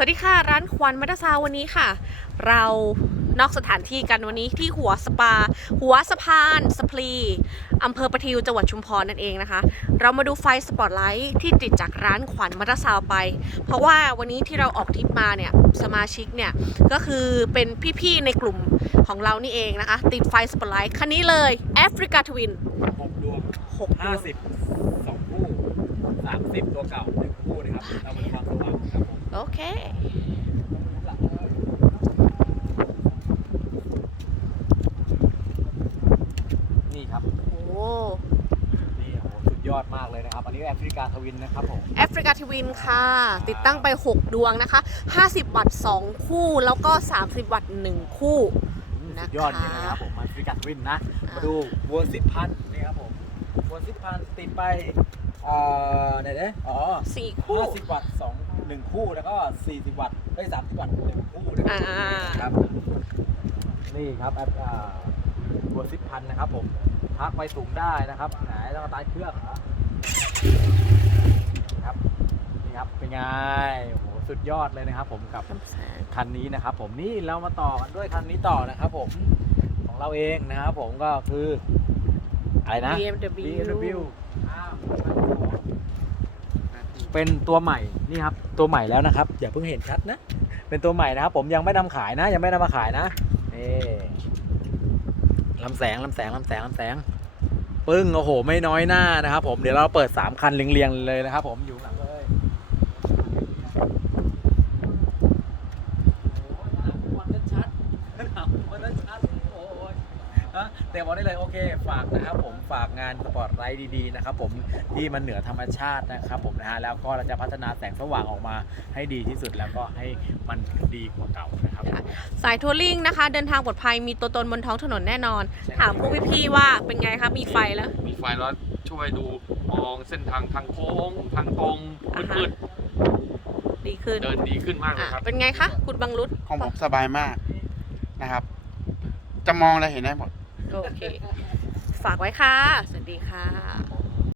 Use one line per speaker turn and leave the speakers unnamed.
สวัสดีค่ะ ร้านควันมัตซาวันนี้ค่ะ เรานอกสถานที่กันวันนี้ที่หัวสปา หัวสะพานสพลีอำเภอประทิวจังหวัดชุมพรนั่นเองนะคะ เรามาดูไฟสปอตไลท์ที่ติดจากร้านขวัญมัตซาวไป เพราะว่าวันนี้ที่เราออกทริปมาเนี่ยสมาชิกเนี่ยก็คือเป็นพี่ๆในกลุ่มของเรานี่เองนะคะ ติดไฟสปอตไลท์คันนี้เลยแอฟริกาทวิน
หกดวง
6ด
ห้าว
ง
สิบสองคู่สามสิบตัวเก่าหนึ่งคู่นะครับเรามาดูความสว่างครับผม
โอเค
นี่ครับ
โอ้
นี่โอ้โหสุดยอดมากเลยนะครับ อันนี้แอฟริกาทวินนะครับผม
แอฟริกาทวินค่ะ ติดตั้งไป 6 ดวงนะคะ 50 วัตต์ 2 คู่ แล้วก็ 30 วัตต์ 1 คู่นะคะ
สุดยอดจริงนะครับผมแอฟริกาทวินนะ มาดูวัวสิบพันนี่ครับผมวัวสิบพันติดไปเอ่อไหนเด้อ๋อ
4คู่
ห้าสิบวัตต์สอง หนึ่งคู่แล้วก็สี่สิบวัตต์เอ้ยสามสิบวัตต์หนึ่งคู่นะครั
อ่า
ครับ นี่ครับแอปอ่าบัวซิปพันนะครับผมพักไว้สูงได้นะครับไหนแล้วก็ตายเครื่องเหรอนี่ครับนี่ครับเป็นไงโอ้โหสุดยอดเลยนะครับ ผมกับ คันนี้นะครับผมนี่เรามาต่อกันด้วยคันนี้ต่อนะครับผมของเราเองนะครับผมก็คืออะไรนะ
BMW
BMW อ้าว เป็นตัวใหม่นี่ครับตัวใหม่แล้วนะครับอย่าเพิ่งเห็นชัดนะ เป็นตัวใหม่นะครับผมยังไม่นำขายนะ ยังไม่นำมาขายนะนี่ลำแสงลำแสงลำแสงลำแสงปึ้งโอ้โห ไม่น้อยหน้านะครับ ผมเดี๋ยวเราเปิด 3 คันเรียงๆเลยนะครับ ผมอยู่หลังเลยโอ้ยวันชัดๆวันชัดะแต่บอกได้เลยโอเค ฝากนะครับผมฝากงานสปอร์ตไลท์ดีๆนะครับผมที่มันเหนือธรรมชาตินะครับผมนะฮะแล้วก็เราจะพัฒนาแสงสว่างออกมาให้ดีที่สุดแล้วก็ให้มันดีกว่าเก่านะครับ
สายทัวริงนะคะ เดินทางปลอดภัยมีตัวตนบนท้องถนนแน่นอน ถามพวกพี่ๆว่าเป็นไงคะมีไฟแล้ว
มีไฟแล้วช่วยดูมองเส้นทางทางโค้งทางตรง
อ่าฮะ
มืด
ดีขึ้น
ๆเดินดีขึ้นมากเลย
อะ
ครับ
เป็นไงคะคุณบังรุต
ของผมสบายมากนะครับ จะมองอะไรเห็นได้หมด
โอเค ฝากไว้ค่ะ สวัสดีค่ะ